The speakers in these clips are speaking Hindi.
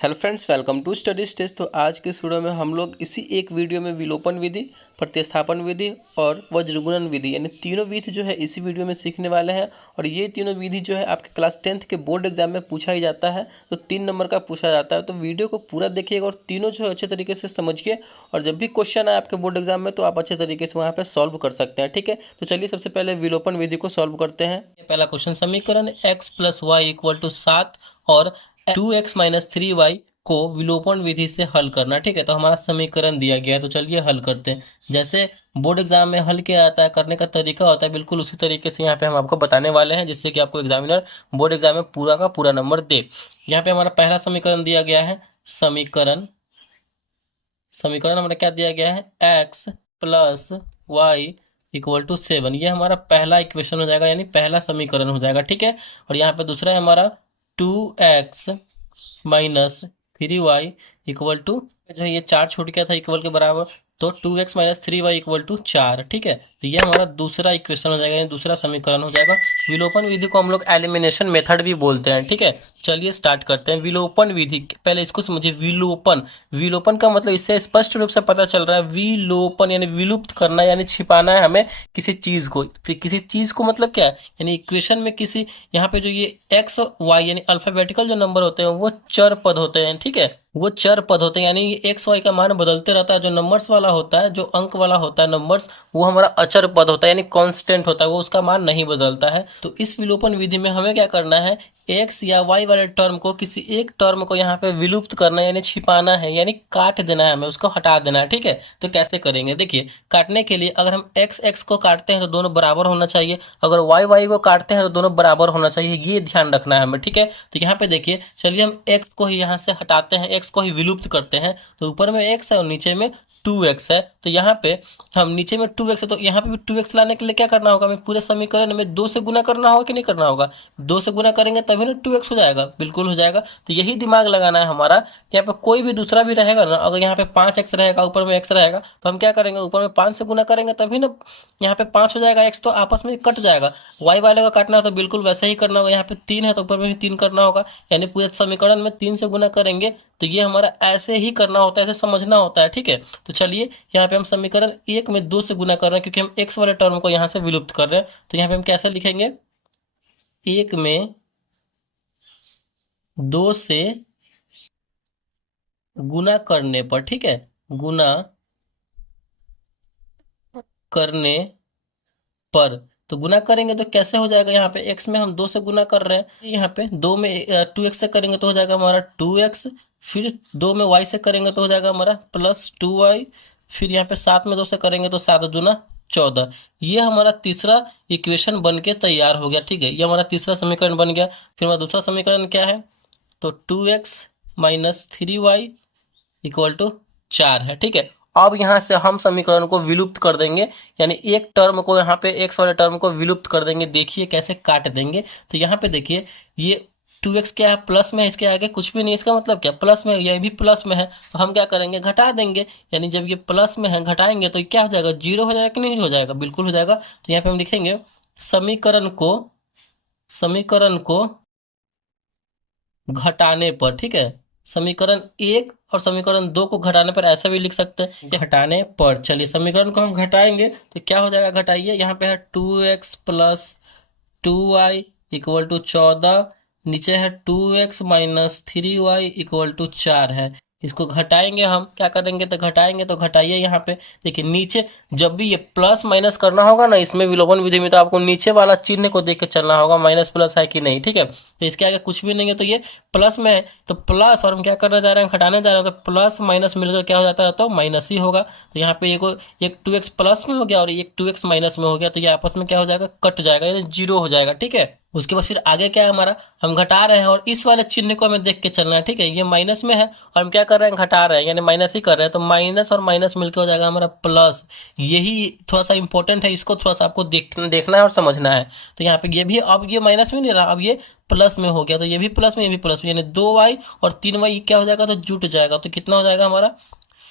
Hello friends, welcome to study stage. तो आज के इस वीडियो में हम लोग इसी एक वीडियो में विलोपन विधि, प्रतिस्थापन विधि और वज्रगुणन विधि यानी तीनों विधि जो है इसी वीडियो में सीखने वाले हैं। और ये तीनों विधि जो है आपके क्लास 10th के बोर्ड एग्जाम में पूछा ही जाता है, तो 3 नंबर का पूछा जाता है। तो वीडियो को पूरा देखिएगा और तीनों जो है अच्छे तरीके से समझिए, और जब भी क्वेश्चन आए आपके बोर्ड एग्जाम में तो आप अच्छे तरीके से वहाँ पर सॉल्व कर सकते हैं। ठीक है, तो चलिए सबसे पहले विलोपन विधि को सॉल्व करते हैं। पहला क्वेश्चन, समीकरण x + y = 7 और 2x - 3y को विलोपन विधि से हल करना। ठीक है, तो हमारा समीकरण दिया गया है, तो चलिए हल करते हैं। जैसे बोर्ड एग्जाम में हल किया जाता है, करने का तरीका होता है, बिल्कुल उसी तरीके से यहाँ पे हम आपको बताने वाले हैं, जिससे कि आपको एग्जामिनर बोर्ड एग्जाम में पूरा का पूरा नंबर दे। यहाँ पे हमारा पहला समीकरण दिया गया है, समीकरण हमारा क्या दिया गया है, x + y = 7। ये हमारा पहला इक्वेशन हो जाएगा, यानी पहला समीकरण हो जाएगा। ठीक है, और यहाँ पे दूसरा है हमारा 2x - 3y = जो है ये 4 छूट गया था इक्वल के बराबर, तो 2x - 3y = 4। ठीक है, तो ये हमारा दूसरा इक्वेशन हो जाएगा, यानी दूसरा समीकरण हो जाएगा। विलोपन विधि को हम लोग एलिमिनेशन मेथड भी बोलते हैं। ठीक है, चलिए स्टार्ट करते हैं। विलोपन विधि, पहले इसको समझिए। विलोपन का मतलब इससे स्पष्ट रूप से पता चल रहा है, विलोपन यानी विलुप्त करना, यानी छिपाना है हमें किसी चीज को। तो किसी चीज को मतलब क्या है, यानी इक्वेशन में किसी, यहाँ पे जो ये एक्स और वाई यानी अल्फाबेटिकल जो नंबर होते हैं वो चर पद होते हैं। ठीक है, वो चर पद होते हैं, यानी एक्स वाई का मान बदलते रहता है। जो नंबर्स वाला होता है, जो अंक वाला होता है नंबर्स, वो हमारा अचर पद होता है, यानी कांस्टेंट होता है, वो उसका मान नहीं बदलता है। तो इस विलोपन विधि में हमें क्या करना है, एक्स या वाई वाले टर्म को, किसी एक टर्म को यहाँ पे विलुप्त करना है, यानी छिपाना है, यानी काट देना है, हमें उसको हटा देना है। ठीक है, तो कैसे करेंगे, देखिए। काटने के लिए अगर हम एक्स एक्स को काटते हैं तो दोनों बराबर होना चाहिए, अगर वाई वाई को काटते हैं तो दोनों बराबर होना चाहिए, ये ध्यान रखना है हमें। ठीक है, तो यहाँ पे देखिए, चलिए हम एक्स को ही यहाँ से हटाते हैं, एक्स को ही विलुप्त करते हैं। तो ऊपर में एक्स है और नीचे में 2x है, तो यहाँ पे हम नीचे में 2x है, तो यहाँ पे भी 2x लाने के लिए क्या करना होगा, हमें पूरे समीकरण में 2 से गुना करना होगा कि नहीं करना होगा। 2 से गुना करेंगे तभी ना 2x हो जाएगा, बिल्कुल हो जाएगा। तो यही दिमाग लगाना है हमारा। यहाँ पे कोई भी दूसरा भी रहेगा ना, अगर यहाँ पे 5x रहेगा, ऊपर में x रहेगा, तो हम क्या करेंगे, ऊपर में 5 से गुना करेंगे तभी ना यहाँ पे 5 हो जाएगा, x तो आपस में कट जाएगा। y वाले का काटना है तो बिल्कुल वैसे ही करना होगा, यहाँ पे 3 है तो ऊपर में भी 3 करना होगा, यानी पूरे समीकरण में 3 से गुना करेंगे। तो ये हमारा ऐसे ही करना होता है, ऐसे समझना होता है। ठीक है, तो चलिए यहाँ पे हम समीकरण 1 में 2 से गुना कर रहे हैं, क्योंकि हम x वाले टर्म को यहाँ से विलुप्त कर रहे हैं। तो यहाँ पे हम कैसे लिखेंगे, 1 में 2 से गुना करने पर, ठीक है, गुना करने पर, तो गुना करेंगे तो कैसे हो जाएगा, यहाँ पे x में हम 2 से गुना कर रहे हैं, यहाँ पे 2 में 2x से करेंगे तो हो जाएगा हमारा 2x, फिर 2 में y से करेंगे तो हो जाएगा हमारा +2y, फिर यहाँ पे 7 में 2 से करेंगे तो 7 दूना 14। ये हमारा तीसरा इक्वेशन बन के तैयार हो गया। ठीक है, ये हमारा तीसरा समीकरण बन गया। फिर हमारा दूसरा समीकरण क्या है, तो 2x - 3y = 4 है। ठीक है, अब यहाँ से हम समीकरण को विलुप्त कर देंगे, यानी एक टर्म को, यहाँ पे x वाले टर्म को विलुप्त कर देंगे। देखिए कैसे काट देंगे, तो यहाँ पे देखिए, ये 2x क्या है, प्लस में है, इसके आगे कुछ भी नहीं, इसका मतलब क्या, प्लस में, ये भी प्लस में है, तो हम क्या करेंगे, घटा देंगे। यानी जब ये प्लस में है, घटाएंगे तो क्या हो जाएगा, 0 हो जाएगा कि नहीं हो जाएगा, बिल्कुल हो जाएगा। तो यहाँ पे हम लिखेंगे समीकरण को घटाने पर। ठीक है, समीकरण 1 और समीकरण 2 को घटाने पर ऐसा भी लिख सकते हैं, घटाने पर। चलिए समीकरण को हम घटाएंगे तो क्या हो जाएगा, घटाइए, यहाँ पे है 2x + 2y = 14, नीचे है 2x - 3y = 4 है। इसको घटाएंगे, हम क्या करेंगे, तो घटाएंगे तो घटाइए, यहाँ पे देखिए नीचे जब भी ये प्लस माइनस करना होगा ना, इसमें विलोपन विधि में, तो आपको नीचे वाला चिन्ह को देख के चलना होगा, माइनस प्लस है कि नहीं। ठीक है, तो इसके आगे कुछ भी नहीं है, तो ये प्लस में है तो प्लस, और हम क्या करने जा रहे हैं, घटाने जा रहे हैं, तो प्लस माइनस मिलकर क्या हो जाता है, तो माइनस ही होगा। तो यहाँ पे एक 2x प्लस में हो गया और एक 2x माइनस में हो गया, तो ये आपस में क्या हो जाएगा, कट जाएगा, यानी 0 हो जाएगा। ठीक है, उसके बाद फिर आगे क्या है हमारा, हम घटा रहे हैं और इस वाले चिन्ह को हमें देख के चलना है। ठीक है, ये माइनस में है और हम क्या कर रहे हैं, घटा रहे हैं, यानी माइनस ही कर रहे हैं, तो माइनस और माइनस मिलकर हो जाएगा हमारा प्लस। यही थोड़ा सा इंपॉर्टेंट है, इसको थोड़ा सा आपको देखना है और समझना है। तो यहाँ पे ये भी, अब ये माइनस में नहीं रहा, अब ये प्लस में हो गया, तो ये भी प्लस में, ये भी प्लस में, यानी 2y और 3y क्या हो जाएगा, तो जुट जाएगा, तो कितना हो जाएगा हमारा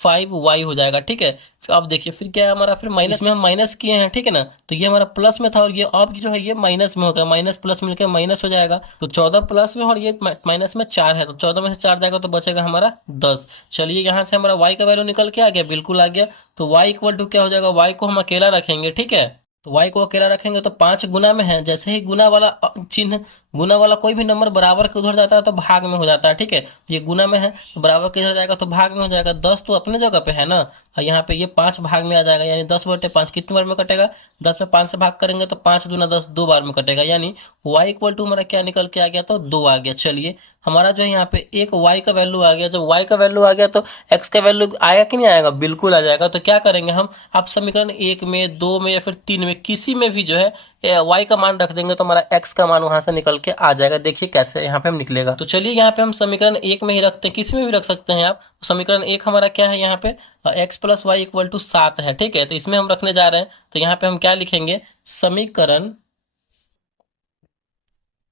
5y हो जाएगा, ठीक है। फिर अब देखिए फिर क्या है हमारा, फिर माइनस में हम माइनस किए हैं, ठीक है ना, तो ये हमारा प्लस में था और ये अब जो है ये माइनस में हो गया, माइनस प्लस मिलकर माइनस हो जाएगा। तो 14 प्लस में और ये माइनस में 4 है, तो 14 में से 4 जाएगा तो बचेगा हमारा 10। चलिए यहाँ से हमारा y का वैल्यू निकल के आ गया, बिल्कुल आ गया। तो y इक्वल टू क्या हो जाएगा, y को हम अकेला रखेंगे, ठीक है। तो y को अकेला रखेंगे तो 5 गुना में है, जैसे ही गुना वाला चिन्ह, गुना वाला कोई भी नंबर बराबर के उधर जाता है तो भाग में हो जाता है, ठीक है। तो ये गुना में है तो बराबर के इधर जाएगा तो भाग में हो जाएगा। 10 तो अपने जगह पे है ना, और यहाँ पे ये 5 भाग में आ जाएगा, यानी 10/5 कितनी बार में कटेगा, 10 में 5 से भाग करेंगे तो 5 दूना 10 दो बार में कटेगा, यानी y इक्वल टू हमारा क्या निकल के आ गया, तो 2 आ गया। चलिए हमारा जो है यहाँ पे एक y का वैल्यू आ गया, जब y का वैल्यू आ गया तो x का वैल्यू आएगा कि नहीं आएगा, बिल्कुल आ जाएगा। तो क्या करेंगे हम, आप समीकरण 1 में, 2 में या फिर 3 में किसी में भी जो है y का मान रख देंगे तो हमारा x का मान वहां से निकल के आ जाएगा। देखिए कैसे यहाँ पे हम निकलेगा। तो चलिए यहाँ पे हम समीकरण 1 में ही रखते हैं, किसी में भी रख सकते हैं आप। समीकरण 1 हमारा क्या है यहाँ पे, x plus y equal to 7 है, ठीक है। तो इसमें हम रखने जा रहे हैं, तो यहाँ पे हम क्या लिखेंगे, समीकरण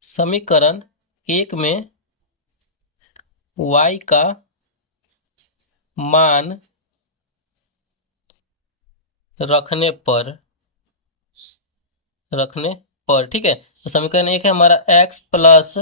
समीकरण 1 में y का मान रखने पर, ठीक है। तो समीकरण 1 है हमारा x plus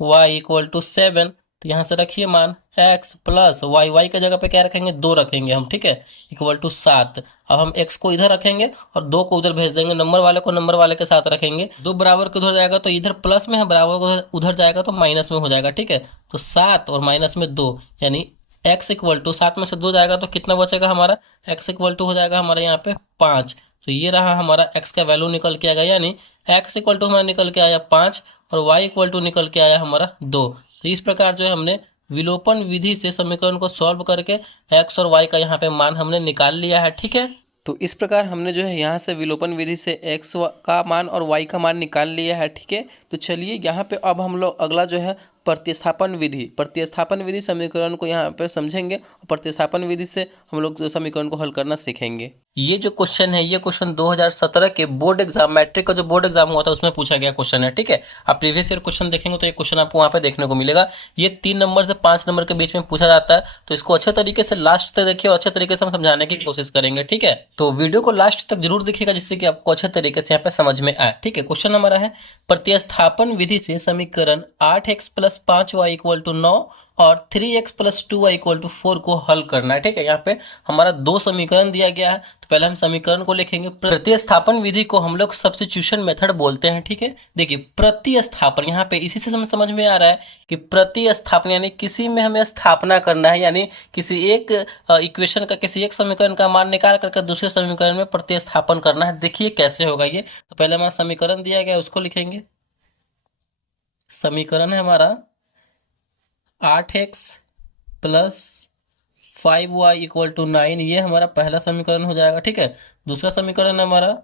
y equal to 7, तो यहाँ से रखिए मान x प्लस वाई, वाई की जगह पे क्या रखेंगे, 2 रखेंगे हम, ठीक है, इक्वल टू 7। अब हम x को इधर रखेंगे और 2 को उधर भेज देंगे, नंबर वाले को नंबर वाले के साथ रखेंगे। 2 बराबर के उधर जाएगा तो इधर प्लस में है, बराबर को उधर जाएगा तो माइनस में हो जाएगा, ठीक है। तो 7 और माइनस में 2, यानी x इक्वल टू 7 में से 2 जाएगा तो कितना बचेगा हमारा, x इक्वल टू हो जाएगा हमारा यहाँ पे 5। तो ये रहा हमारा x का वैल्यू निकल के आएगा, यानी x इक्वल टू हमारा निकल के आया 5 और y इक्वल टू निकल के आया हमारा 2। तो इस प्रकार जो है हमने विलोपन विधि से समीकरण को सॉल्व करके x और y का यहाँ पे मान हमने निकाल लिया है, ठीक है। तो इस प्रकार हमने जो है यहाँ से विलोपन विधि से x का मान और y का मान निकाल लिया है, ठीक है। तो चलिए यहाँ पे अब हम लोग अगला जो है प्रतिस्थापन विधि समीकरण को यहाँ पे समझेंगे और प्रतिस्थापन विधि से हम लोग समीकरण को हल करना सीखेंगे। ये जो क्वेश्चन है, ये क्वेश्चन 2017 के बोर्ड एग्जाम, मैट्रिक का जो बोर्ड एग्जाम हुआ था उसमें पूछा गया क्वेश्चन है, ठीक है। आप प्रीवियस ईयर क्वेश्चन देखेंगे तो ये क्वेश्चन आपको वहां पे देखने को मिलेगा। ये 3 नंबर से 5 नंबर के बीच में पूछा जाता है, तो इसको अच्छे तरीके से लास्ट तक देखिए और अच्छे तरीके से हम समझाने की कोशिश करेंगे, ठीक है। तो वीडियो को लास्ट तक जरूर देखिएगा जिससे कि आपको अच्छे तरीके से यहाँ पे समझ में आए, ठीक है। क्वेश्चन हमारा है, प्रतिस्थापन विधि से समीकरण 8x plus 5y equal to 9 और 3x plus 2y equal to 4 को हल करना है, ठीक है। यहाँ पे हमारा 2 समीकरण दिया गया है, तो पहले हम समीकरण को लिखेंगे। प्रतिस्थापन विधि को हम लोग सब्स्टिट्यूशन मेथड बोलते हैं, ठीक है। देखिए प्रतिस्थापन, यहाँ पे इसी से समझ में आ रहा है कि प्रतिस्थापन यानी किसी में हमें स्थापना करना है, यानी किसी एक इक्वेशन का, किसी एक समीकरण का मान निकाल करके दूसरे समीकरण में प्रतिस्थापन करना है। देखिए कैसे होगा ये। तो पहले हमारा समीकरण दिया गया उसको लिखेंगे। समीकरण है हमारा 8x plus 5y equal to 9, ये हमारा पहला समीकरण हो जाएगा, ठीक है। दूसरा समीकरण है हमारा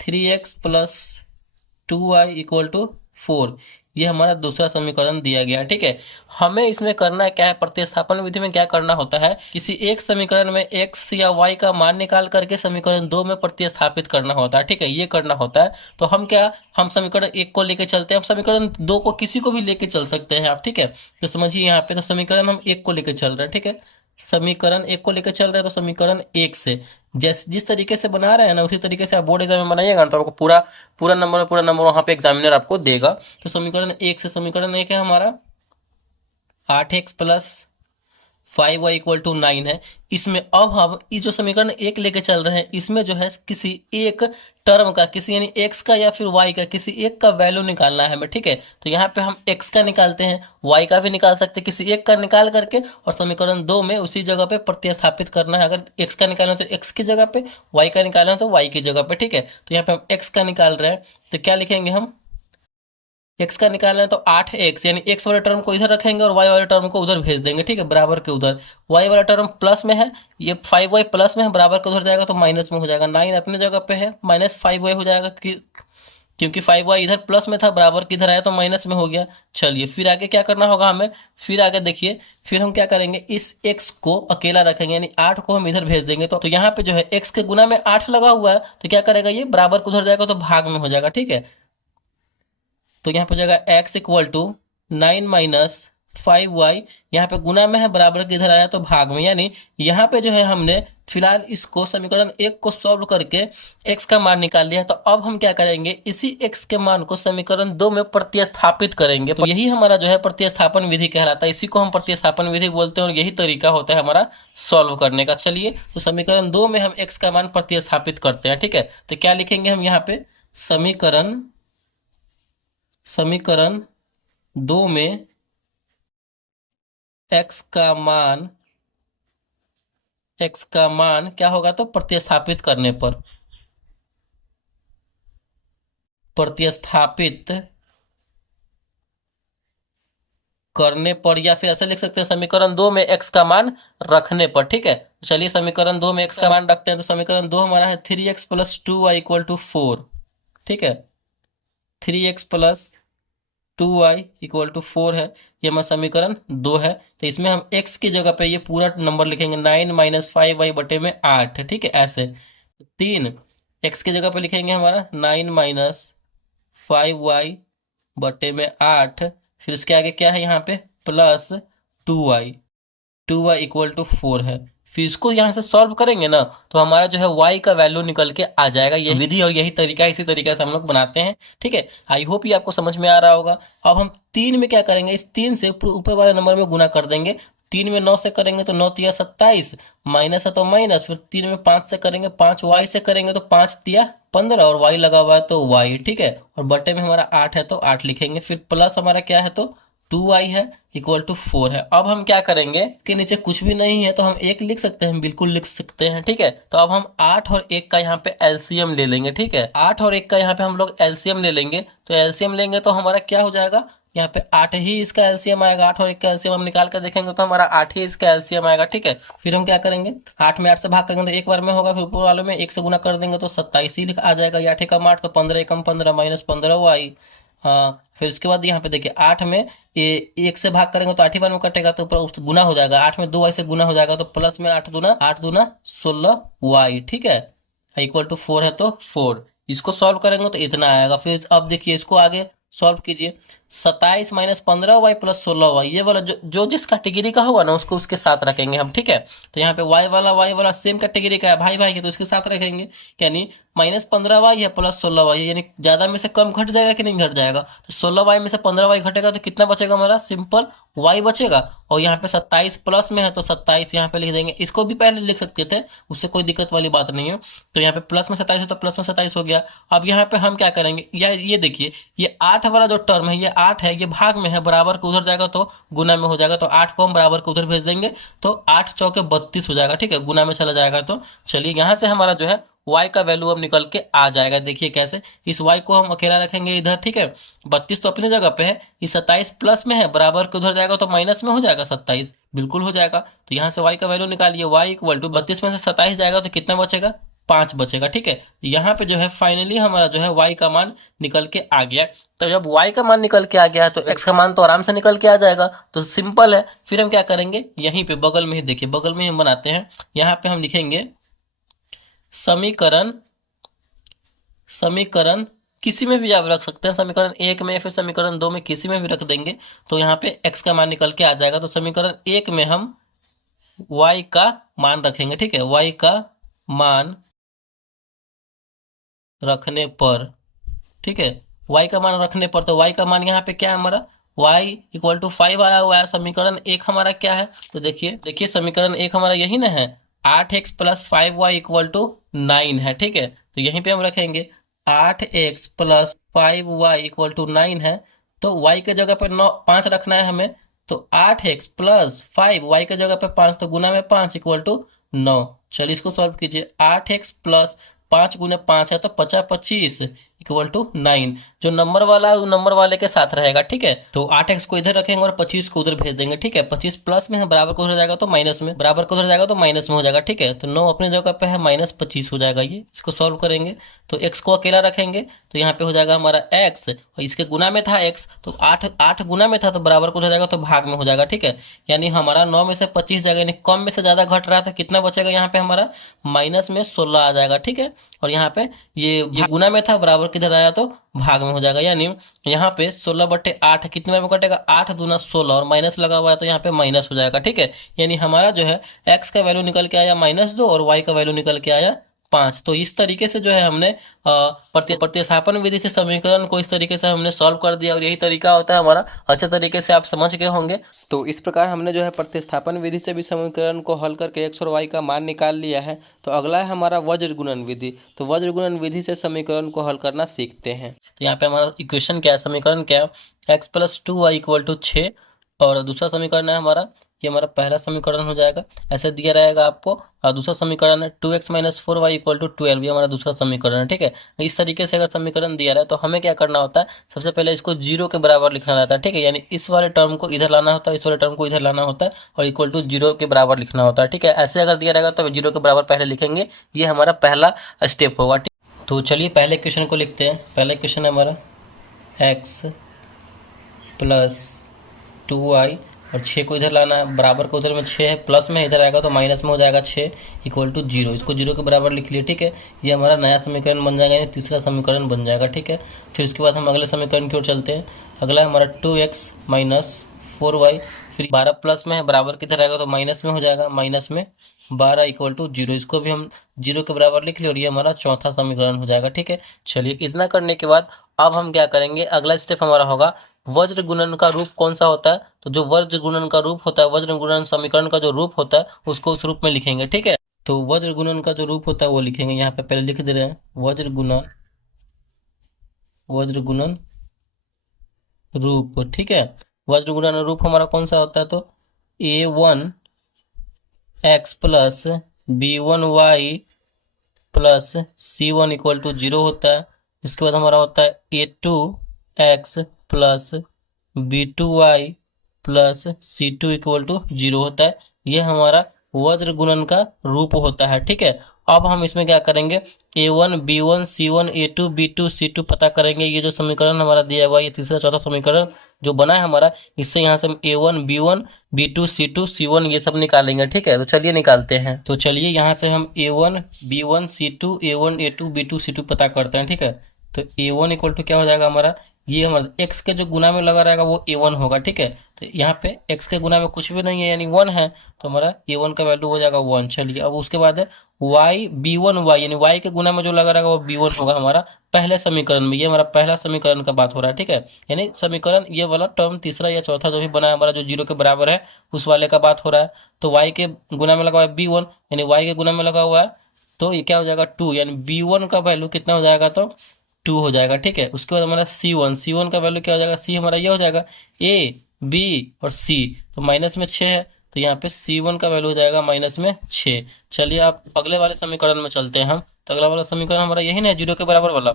3x plus 2y equal to 4, ये हमारा दूसरा समीकरण दिया गया, ठीक है। हमें इसमें करना क्या है, प्रतिस्थापन विधि में क्या करना होता है, किसी एक समीकरण में x या y का मान निकाल करके समीकरण 2 में प्रतिस्थापित करना होता है, ठीक है, ये करना होता है। तो हम समीकरण 1 को लेके चलते हैं, हम समीकरण 2 को किसी को भी लेके चल सकते हैं आप, ठीक है। तो समझिए यहाँ पे, तो समीकरण हम 1 को लेके चल रहे हैं, ठीक है। समीकरण 1 को लेकर चल रहे हैं, तो समीकरण 1 से जिस तरीके से बना रहे हैं ना उसी तरीके से आप बोर्ड एग्जाम में बनाइएगा तो आपको पूरा नंबर वहां पे एग्जामिनर आपको देगा। तो समीकरण 1 से, समीकरण 1 है हमारा 8x plus 5y equal to 9 है। इसमें अब हम ये जो समीकरण 1 लेके चल रहे हैं, इसमें जो है किसी एक टर्म का, किसी यानी x का या फिर y का, किसी एक का वैल्यू निकालना है हमें, ठीक है। तो यहाँ पे हम x का निकालते हैं, y का भी निकाल सकते हैं, किसी एक का निकाल करके और समीकरण 2 में उसी जगह पे प्रतिस्थापित करना है। अगर x का निकालना है तो x की जगह पे, y का निकालना है तो y की जगह पे, ठीक है। तो यहाँ पे हम x का निकाल रहे हैं, तो क्या लिखेंगे हम, x का निकालना है तो 8x, यानी x वाले टर्म को इधर रखेंगे और y वाले टर्म को उधर भेज देंगे, ठीक है, बराबर के उधर। y वाला टर्म प्लस में है, ये 5y प्लस में है, बराबर के उधर जाएगा तो माइनस में हो जाएगा। 9 अपने जगह पे है, माइनस 5y हो जाएगा क्योंकि 5y इधर प्लस में था, बराबर के इधर आया तो माइनस में हो गया। चलिए फिर आगे क्या करना होगा हमें, फिर आगे देखिए, फिर हम क्या करेंगे, इस x को अकेला रखेंगे, यानी 8 को हम इधर भेज देंगे। तो यहाँ पे जो है x के गुना में 8 लगा हुआ है, तो क्या करेगा, ये बराबर के उधर जाएगा तो भाग में हो जाएगा, ठीक है। तो यहाँ पे हो जाएगा x equal to 9 minus 5y, यहाँ पे गुना में है, बराबर के इधर आया तो भाग में, यानी यहाँ पे जो है हमने फिलहाल इसको समीकरण 1 को सॉल्व करके x का मान निकाल लिया है। तो अब हम क्या करेंगे, इसी x के मान को समीकरण 2 में प्रतिस्थापित करेंगे। तो यही हमारा जो है प्रतिस्थापन विधि कहलाता है, इसी को हम प्रतिस्थापन विधि बोलते हैं और यही तरीका होता है हमारा सॉल्व करने का। चलिए, तो समीकरण 2 में हम x का मान प्रतिस्थापित करते हैं, ठीक है। तो क्या लिखेंगे हम यहाँ पे, समीकरण 2 में x का मान क्या होगा, तो प्रतिस्थापित करने पर या फिर ऐसे लिख सकते हैं समीकरण 2 में x का मान रखने पर, ठीक है। चलिए, समीकरण 2 में x का मान रखते हैं। तो समीकरण 2 हमारा है 3x plus 2y equal to 4, ठीक है। 3x plus 2y equal to 4 है, ये हमारा समीकरण 2 है। तो इसमें हम x की जगह पे ये पूरा नंबर लिखेंगे 9 माइनस 5y बटे में 8, ठीक है। ऐसे 3 x की जगह पे लिखेंगे हमारा 9 माइनस 5y बटे में 8, फिर उसके आगे क्या है यहाँ पे प्लस 2y इक्वल टू 4 है। फिर इसको यहाँ से सॉल्व करेंगे ना, तो हमारा जो है y का वैल्यू निकल के आ जाएगा। ये विधि और यही तरीका, इसी तरीके से हम लोग बनाते हैं, ठीक है। आई होप ये आपको समझ में आ रहा होगा। अब हम 3 में क्या करेंगे, इस 3 से ऊपर वाले नंबर में गुना कर देंगे। 3 में 9 से करेंगे तो 9 तिया 27, माइनस है तो माइनस, फिर 3 में 5 से करेंगे, 5y से करेंगे तो 5 तिया 15 और y लगा हुआ है तो y, ठीक है। और बटे में हमारा 8 है तो 8 लिखेंगे, फिर प्लस हमारा क्या है तो 2y है इक्वल टू 4 है। अब हम क्या करेंगे, इसके नीचे कुछ भी नहीं है तो हम 1 लिख सकते हैं, बिल्कुल लिख सकते हैं, ठीक है। तो अब हम 8 और 1 का यहाँ पे एलसीएम ले लेंगे, ठीक है। 8 और 1 का यहाँ पे हम लोग एलसीएम ले लेंगे। तो एलसीएम लेंगे तो हमारा क्या हो जाएगा, यहाँ पे 8 ही इसका एलसीएम आएगा। 8 और 1 का एलसीएम हम निकाल कर देखेंगे तो हमारा 8 ही इसका एलसीएम आएगा, ठीक है। फिर हम क्या करेंगे, 8 में 8 से भाग करेंगे तो एक बार में होगा, फिर ऊपर वाले में 1 से गुना कर देंगे तो 27 ही आ जाएगा। 8 एकम 8 तो 15 एकम 15 माइनस 15y। हाँ, फिर उसके बाद यहाँ पे देखिए 8 में ये 1 से भाग करेंगे तो 8 ही बार में कटेगा तो ऊपर गुना हो जाएगा। 8 में 2y से गुना हो जाएगा तो प्लस में 8 दूना 16y, ठीक है। इक्वल टू 4 है तो 4, इसको सॉल्व करेंगे तो इतना आएगा। फिर अब देखिए इसको आगे सॉल्व कीजिए, 27 माइनस 15y प्लस 16y, ये वाला जो जिस कैटेगरी का होगा ना उसको उसके साथ रखेंगे हम, ठीक है। तो यहाँ पे y वाला सेम कैटेगरी का है, भाई भाई है तो उसके साथ रखेंगे, यानी माइनस 15y है प्लस 16y, यानी ज्यादा में से कम घट जाएगा कि नहीं घट जाएगा। तो 16y में से 15y घटेगा तो कितना बचेगा हमारा, सिंपल y बचेगा। और यहाँ पे 27 प्लस में है तो 27 यहाँ पे लिख देंगे, इसको भी पहले लिख सकते थे, उससे कोई दिक्कत वाली बात नहीं है। तो यहाँ पे प्लस में 27 है तो प्लस में 27 हो गया। अब यहाँ पे हम क्या करेंगे, ये देखिए ये 8 वाला जो टर्म है, ये 8 है, ये भाग में है, बराबर को उधर जाएगा तो गुना में हो जाएगा। तो 8 को हम बराबर को उधर भेज देंगे तो 8 चौके 32 हो जाएगा, ठीक है, गुना में चला जाएगा। तो चलिए यहाँ से हमारा जो है y का वैल्यू अब निकल के आ जाएगा। देखिए कैसे, इस y को हम अकेला रखेंगे इधर, ठीक है। 32 तो अपनी जगह पे है, ये 27 प्लस में है, बराबर के उधर जाएगा तो माइनस में हो जाएगा 27, बिल्कुल हो जाएगा। तो यहाँ से y का वैल्यू निकालिए, y इक्वल टू 32 में से 27 जाएगा तो कितना बचेगा, 5 बचेगा, ठीक है। यहाँ पे जो है फाइनली हमारा जो है y का मान निकल के आ गया। तो जब y का मान निकल के आ गया तो x का मान तो आराम से निकल के आ जाएगा, तो सिंपल है। फिर हम क्या करेंगे, यहीं पे बगल में ही देखिए, बगल में ही हम बनाते हैं। यहाँ पे हम लिखेंगे समीकरण किसी में भी आप रख सकते हैं, समीकरण 1 में फिर समीकरण 2 में किसी में भी रख देंगे तो यहाँ पे x का मान निकल के आ जाएगा। तो समीकरण 1 में हम y का मान रखेंगे, ठीक है, y का मान रखने पर, ठीक है, y का मान रखने पर, तो y का मान यहाँ पे क्या है हमारा, y इक्वल टू 5 आया हुआ है। समीकरण 1 हमारा क्या है, तो देखिए समीकरण 1 हमारा यही ना है, 8x plus 5y equal to 9 है, ठीक है। तो यहीं पे हम रखेंगे 8x plus 5y equal to 9 है। तो y के जगह पे 5 रखना है हमें, तो 8x प्लस 5y के जगह पे 5, तो गुना में 5 इक्वल टू 9। चलिए इसको सॉल्व कीजिए, 8x प्लस 5 गुने 5 है तो 50 25 इक्वल टू 9, जो नंबर वाला है वो नंबर वाले के साथ रहेगा, ठीक है। तो 8x को इधर रखेंगे और 25 को उधर भेज देंगे, ठीक है। 25 प्लस में है, बराबर को उधर जाएगा तो माइनस में, बराबर को उधर जाएगा तो माइनस में हो जाएगा, ठीक है। तो 9 अपने जगह पे है, माइनस 25 हो जाएगा। ये इसको सॉल्व करेंगे तो x को अकेला रखेंगे तो यहाँ पे हो जाएगा हमारा x, और इसके गुना में था x, तो 8 गुना में था तो बराबर को उधर जाएगा तो भाग में हो जाएगा, ठीक है। यानी हमारा 9 में से 25 जाएगा, यानी कम में से ज्यादा घट रहा है तो कितना बचेगा, यहाँ पे हमारा माइनस में 16 आ जाएगा, ठीक है। और यहाँ पे ये गुना में था, बराबर किधर आया तो भाग में हो जाएगा। यानी यहाँ पे 16/8 कितने बार में कटेगा, 8 दूना 16, और माइनस लगा हुआ है तो यहाँ पे माइनस हो जाएगा। ठीक है, यानी हमारा जो है एक्स का वैल्यू निकल के आया -2 और वाई का वैल्यू निकल के आया 5। तो इस तरीके से जो है हमने प्रतिस्थापन विधि से समीकरण को इस तरीके से हमने सॉल्व कर दिया, और यही तरीका होता है हमारा। अच्छे तरीके से आप समझ गए होंगे। तो इस प्रकार हमने जो है प्रतिस्थापन विधि से भी समीकरण को हल करके एक्स और वाई का मान निकाल लिया है। तो अगला है हमारा वज्र गुणन विधि। तो वज्र गुणन विधि से समीकरण को हल करना सीखते हैं। तो यहाँ पे हमारा इक्वेशन क्या है, समीकरण क्या है, एक्स प्लस 2y = 6। और दूसरा समीकरण है हमारा, ये हमारा पहला समीकरण हो जाएगा, ऐसे दिया रहेगा आपको। और दूसरा समीकरण है 2x - 4y = 12, ये हमारा दूसरा समीकरण है। ठीक है, इस तरीके से अगर समीकरण दिया रहा है तो हमें क्या करना होता है, सबसे पहले इसको 0 के बराबर लिखना रहता है। ठीक है, यानी इस वाले टर्म को इधर लाना होता है, इस वाले टर्म को इधर लाना होता है, और =0 के बराबर लिखना होता है। ठीक है, ऐसे अगर दिया रहेगा तो 0 के बराबर पहले लिखेंगे, ये हमारा पहला स्टेप होगा। तो चलिए पहले क्वेश्चन को लिखते हैं। पहला क्वेश्चन है हमारा x प्लस 2y, और 6 को इधर लाना है, बराबर को उधर में 6 है, प्लस में इधर आएगा तो माइनस में हो जाएगा 6 = 0। इसको 0 के बराबर लिख लिए। ठीक है, ये हमारा नया समीकरण बन जाएगा, यानी तीसरा समीकरण बन जाएगा। ठीक है, फिर उसके बाद हम अगले समीकरण की ओर चलते हैं। अगला हमारा 2x - 4y, फिर 12 प्लस में है, बराबर किधर आएगा तो माइनस में हो जाएगा, माइनस में 12 = 0। इसको भी हम 0 के बराबर लिख लिया, और ये हमारा चौथा समीकरण हो जाएगा। ठीक है, चलिए इतना करने के बाद अब हम क्या करेंगे, अगला स्टेप हमारा होगा वज्र गुणन का रूप कौन सा होता है। तो जो वज्र गुणन का रूप होता है, वज्र गुणन समीकरण का जो रूप होता है उसको उस रूप में लिखेंगे। ठीक है, तो वज्र गुणन का जो रूप होता है वो लिखेंगे। यहाँ पे पहले लिख दे रहे हैं वज्र गुणन रूप। ठीक है, वज्र गुणन रूप हमारा कौन सा होता है, तो a1x + b1y + c1 = 0 होता है। इसके बाद हमारा होता है a2x + b2y + c2 = 0 होता है। ये हमारा वज्र गुणन का रूप होता है। ठीक है, अब हम इसमें क्या करेंगे, a1 b1 c1 a2 b2 c2 पता करेंगे। ये जो समीकरण हमारा दिया हुआ है, ये तीसरा चौथा समीकरण जो बना है हमारा, इससे यहाँ से हम a1 b1 b2 c2 c1 ये सब निकालेंगे। ठीक है, तो चलिए निकालते हैं। तो चलिए यहाँ से हम a1 b1 c2 a1 a2 b2 c2 पता करते हैं। ठीक है, तो a1 = क्या हो जाएगा हमारा, ये हमारा x के जो गुना में लगा रहेगा वो a1 होगा। ठीक है, तो यहाँ पे x के गुना में कुछ भी नहीं है, यानी 1 है, तो हमारा a1 का वैल्यू हो जाएगा 1। चलिए अब उसके बाद है y b1y, यानी y के गुना में जो लगा रहेगा वो b1 होगा हमारा पहले समीकरण में। ये हमारा पहला समीकरण का बात हो रहा है। ठीक है, यानी समीकरण ये वाला टर्म तीसरा या चौथा जो भी बना है हमारा, जो 0 के बराबर है, उस वाले का बात हो रहा है। तो y के गुना में लगा हुआ है b1, यानी y के गुना में लगा हुआ है, तो ये क्या हो जाएगा 2, यानी b1 का वैल्यू कितना हो जाएगा, तो 2 हो जाएगा। ठीक है, उसके बाद हमारा c1 का वैल्यू क्या हो जाएगा, c हमारा ये हो जाएगा a b और c, तो माइनस में 6 है, तो यहाँ पे c1 का वैल्यू हो जाएगा -6। चलिए आप अगले वाले समीकरण में चलते हैं हम। तो अगला वाला समीकरण हमारा यही ना, 0 के बराबर वाला,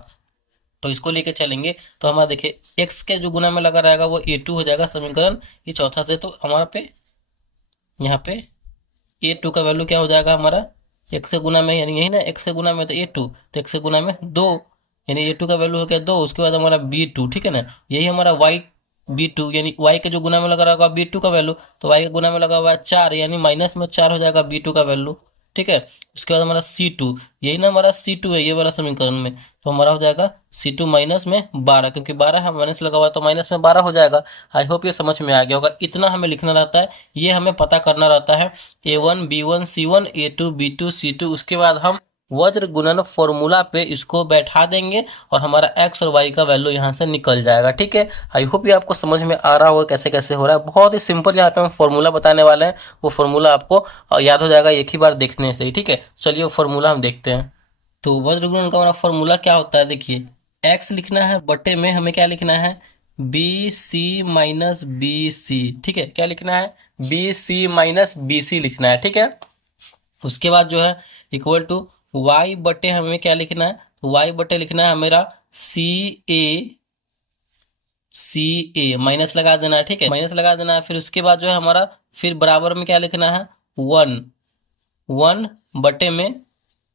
तो इसको लेके चलेंगे। तो हमारा देखिए x के जो गुना में लगा रहेगा वो a2 हो जाएगा समीकरण, ये चौथा से। तो हमारा पे यहाँ पे a2 का वैल्यू क्या हो जाएगा हमारा, x के गुना में, यानी यही ना x के गुना में तो a2, तो x के गुना में 2, यानी a2 का वैल्यू हो गया 2। उसके बाद हमारा b2, ठीक है ना, यही हमारा y b2, यानी y के जो गुना में लगा रहेगा b2 का वैल्यू, तो y के गुना में लगा हुआ है 4, यानी माइनस में 4 हो जाएगा b2 का वैल्यू। ठीक है, उसके बाद हमारा c2, यही ना हमारा c2 है ये वाला समीकरण में, तो हमारा हो जाएगा c2 माइनस में 12, क्योंकि 12 है माइनस लगा हुआ है तो माइनस में 12 हो जाएगा। आई होप ये समझ में आ गया होगा। इतना हमें लिखना रहता है, ये हमें पता करना रहता है a1 b1 c1 a2 b2 c2। उसके बाद हम वज्र गुणन फॉर्मूला पे इसको बैठा देंगे और हमारा x और y का वैल्यू यहाँ से निकल जाएगा। ठीक है, आई होप ये आपको समझ में आ रहा होगा कैसे कैसे हो रहा है। बहुत ही सिंपल यहाँ पे हम फॉर्मूला बताने वाले हैं, वो फॉर्मूला आपको याद हो जाएगा एक ही बार देखने से ही। ठीक है, चलिए वो फॉर्मूला हम देखते हैं। तो वज्र गुणन का हमारा फॉर्मूला क्या होता है, देखिए x लिखना है, बटे में हमें क्या लिखना है, b c minus b c. ठीक है, क्या लिखना है, b c minus b c लिखना है। ठीक है, उसके बाद जो है इक्वल टू y बटे हमें क्या लिखना है, तो y बटे लिखना है मेरा सी ए माइनस लगा देना है। ठीक है, माइनस लगा देना है। फिर उसके बाद जो है हमारा फिर बराबर में क्या लिखना है, 1 बटे में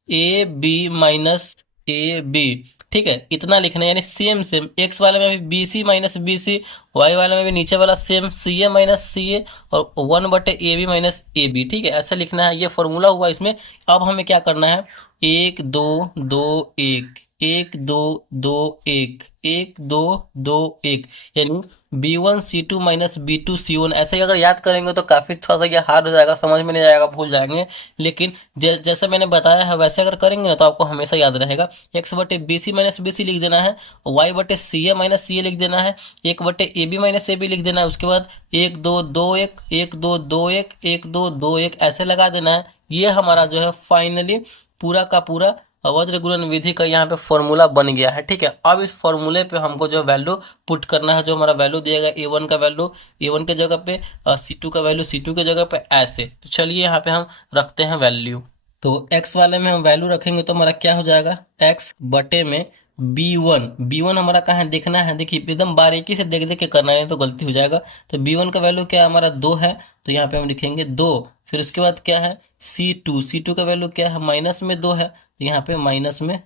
a b minus a b, ठीक है, इतना लिखना है। यानी सेम सेम एक्स वाले में भी b c minus b c, y वाले में भी नीचे वाला सेम सी ए माइनस सी ए, और 1/AB माइनस ए बी, ठीक है, ऐसा लिखना है। ये फॉर्मूला हुआ इसमें। अब हमें क्या करना है, एक दो दो एक, एक दो दो एक, एक दो दो एक, यानी B1 C2 minus B2 C1। ऐसे ही अगर याद करेंगे तो काफी थोड़ा सा ये हार्ड हो जाएगा, समझ में नहीं आएगा, भूल जाएंगे। लेकिन जैसे मैंने बताया है वैसे अगर करेंगे ना तो आपको हमेशा याद रहेगा। एक्स बटे b c minus b c लिख देना है, वाई बटे सी ए माइनस सी ए लिख देना है, एक बटे a b minus a b लिख देना है। उसके बाद एक दो दो एक, एक दो दो एक, एक दो दो एक, ऐसे लगा देना है। ये हमारा जो है फाइनली पूरा का पूरा वज्र गुणन विधि का यहाँ पे फॉर्मूला बन गया है, ठीक है। अब इस फॉर्मूले पे हमको जो वैल्यू पुट करना है, जो हमारा वैल्यू दिएगा A1 का वैल्यू A1 के जगह पे, C2 का वैल्यू C2 के जगह पे, ऐसे। तो चलिए यहाँ पे हम रखते हैं वैल्यू। तो x वाले में हम वैल्यू रखेंगे तो हमारा क्या हो जाएगा, x बटे में b1 हमारा कहाँ है देखना है। देखिए एकदम बारीकी से देख देख के करना है, नहीं तो गलती हो जाएगा। तो b1 का वैल्यू क्या है हमारा 2 है, तो यहाँ पे हम लिखेंगे 2। फिर उसके बाद क्या है c2 का वैल्यू क्या है, माइनस में 2 है, तो यहाँ पे माइनस में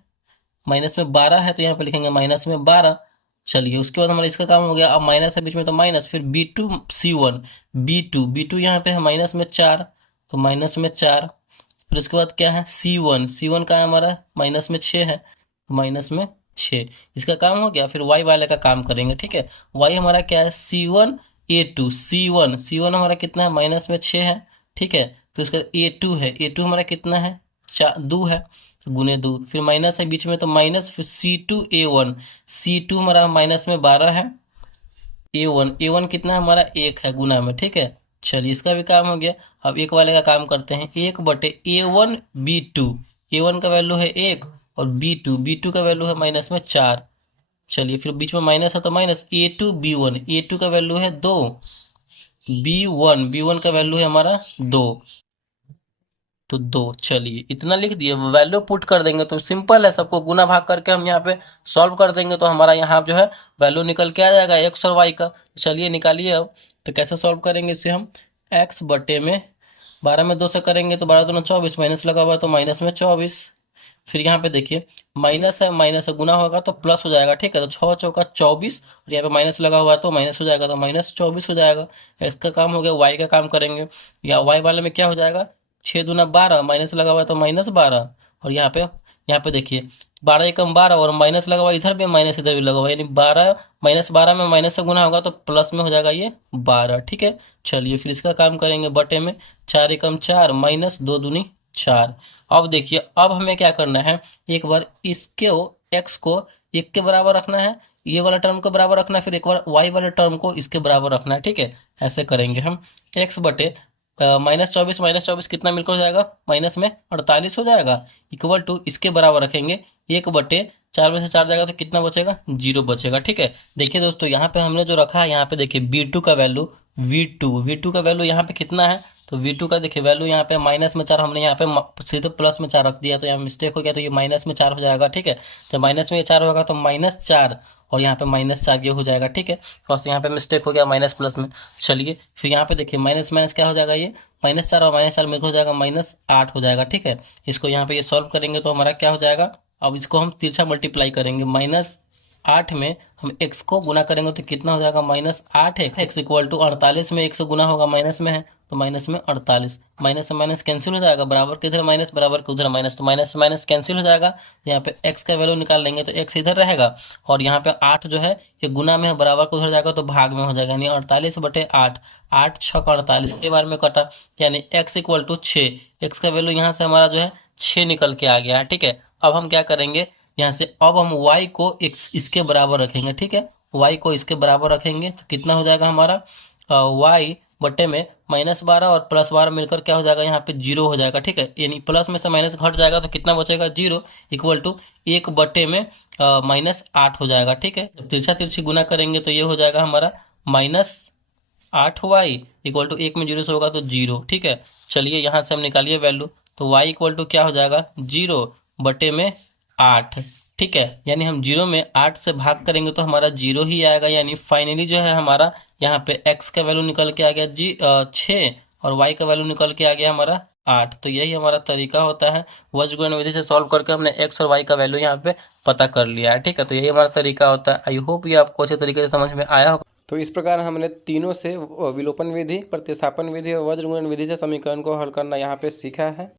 12 है, तो यहाँ पे लिखेंगे -12। चलिए उसके बाद हमारा इसका काम हो गया। अब माइनस है बीच में तो माइनस, फिर B2 C1, B2 यहाँ पे है -4, तो -4। फिर उसके बाद क्या है C1 का हमारा -6 है, तो -6। इसका काम हो गया। फिर y वाले का काम करेंगे, ठीक है। y हमारा क्या है C1 A2, C1 हमारा कितना है, -6 है, ठीक है। फिर उसका A2 है, A2 हमारा कितना है 2 है, तो गुने 2, फिर माइनस है बीच में तो माइनस, फिर C2 A1, C2 हमारा -12 है, A1 कितना है हमारा 1 है गुना में, ठीक है। चलिए इसका भी काम हो गया। अब एक वाले का काम करते हैं, 1/A1 B2, A1 का वैल्यू है 1, और B2 का वैल्यू है -4। चलिए फिर बीच में माइनस है तो माइनस, A2 का वैल्यू है 2, B1 का वैल्यू है हमारा 2, तो 2। चलिए इतना लिख दिए, वैल्यू पुट कर देंगे तो सिंपल है, सबको गुना भाग करके हम यहाँ पे सॉल्व कर देंगे तो हमारा यहाँ जो है वैल्यू निकल के आ जाएगा एक्स और वाई का। चलिए निकालिए अब। तो कैसे सॉल्व करेंगे इसे हम, एक्स बटे में 12 में 2 से करेंगे तो 12 दूना 24, माइनस लगा हुआ है तो माइनस में 24। फिर यहाँ पे देखिए माइनस है गुना होगा तो प्लस हो जाएगा, ठीक है। तो 6 चौका 24, और यहाँ पे माइनस लगा हुआ है तो माइनस हो जाएगा, तो -24 हो जाएगा। इसका काम हो गया। वाई का काम करेंगे, या वाई वाले में क्या हो जाएगा, 6 दूना 12, माइनस लगा हुआ है तो -12, और यहाँ पे देखिए 12 एकम 12, और माइनस लगा हुआ इधर भी, माइनस इधर भी लगा हुआ, यानी 12 -12 में माइनस से गुना होगा तो प्लस में हो जाएगा ये 12, ठीक है। चलिए फिर इसका काम करेंगे, बटे में 4 एकम 4, -2 दूनी 4। अब देखिए अब हमें क्या करना है, एक बार इसके एक्स को 1 के बराबर रखना है, ये वाला टर्म को बराबर रखना है, फिर एक बार वाई वाले टर्म को इसके बराबर रखना है, ठीक है। ऐसे करेंगे हम। एक्स बटे -24 कितना मिलकर हो जाएगा, माइनस में 48 हो जाएगा, इक्वल टू इसके बराबर रखेंगे 1/4 में से 4 जाएगा तो कितना बचेगा, 0 बचेगा, ठीक है। देखिए दोस्तों यहाँ पे हमने जो रखा है, यहाँ पे देखिए B2 का वैल्यू, V2 का वैल्यू यहाँ पे कितना है, तो V2 का देखिए वैल्यू यहाँ पे -4, हमने यहाँ पे सीधे प्लस में 4 रख दिया, तो यहाँ मिस्टेक हो गया, तो ये -4 हो जाएगा, ठीक है। तो माइनस में 4 होगा तो -4, और यहाँ पे -4 ये हो जाएगा, ठीक है। बस यहाँ पे मिस्टेक हो गया माइनस प्लस में। चलिए फिर यहाँ पे देखिए माइनस माइनस क्या हो जाएगा, ये -4 और -4 में हो जाएगा -8 हो जाएगा, ठीक है। इसको यहाँ पे ये सॉल्व करेंगे तो हमारा क्या हो जाएगा, अब इसको हम तिरछा मल्टीप्लाई करेंगे, -8 में हम x को गुना करेंगे तो कितना हो जाएगा, -8x, x इक्वल टू 48 में 1 से गुना होगा, माइनस में है तो माइनस में 48, माइनस से माइनस कैंसिल हो जाएगा, बराबर के इधर माइनस, बराबर के उधर माइनस, तो माइनस से माइनस कैंसिल हो जाएगा। तो यहाँ पे x का वैल्यू निकाल लेंगे तो x इधर रहेगा, और यहाँ पे 8 जो है ये गुना में है, बराबर को उधर जाएगा तो भाग में हो जाएगा, यानी 48/8, 8 6 48 एक बार में कटा, यानी x इक्वल टू 6। x का वैल्यू यहाँ से हमारा जो है 6 निकल के आ गया है, ठीक है। अब हम क्या करेंगे यहाँ से, अब हम y को इसके बराबर रखेंगे, ठीक है। y को इसके बराबर रखेंगे तो कितना हो जाएगा हमारा, y बटे में -12 और +12 मिलकर क्या हो जाएगा, यहाँ पे 0 हो जाएगा, ठीक है। यानी प्लस में से माइनस घट जाएगा तो कितना बचेगा, 0, इक्वल टू 1 बटे में -8 हो जाएगा, ठीक है। जब तिरछा तिरछी गुना करेंगे तो ये हो जाएगा हमारा -8y इक्वल टू 1 में 0 से होगा तो 0, ठीक है। चलिए यहाँ से हम निकालिए वैल्यू, तो y इक्वल टू क्या हो जाएगा, 0 बटे में 8, ठीक है। यानी हम 0 में 8 से भाग करेंगे तो हमारा 0 ही आएगा, यानी फाइनली जो है हमारा यहाँ पे x का वैल्यू निकल के आ गया 6, और y का वैल्यू निकल के आ गया हमारा 8। तो यही हमारा तरीका होता है, वज्रगुणन विधि से सॉल्व करके हमने x और y का वैल्यू यहाँ पे पता कर लिया है। ठीक है, तो यही हमारा तरीका होता है। आई होप ये आपको अच्छे तरीके से समझ में आया होगा। तो इस प्रकार हमने तीनों से विलोपन विधि, प्रतिस्थापन विधि और वज्रगुणन विधि से समीकरण को हल करना यहाँ पे सीखा है।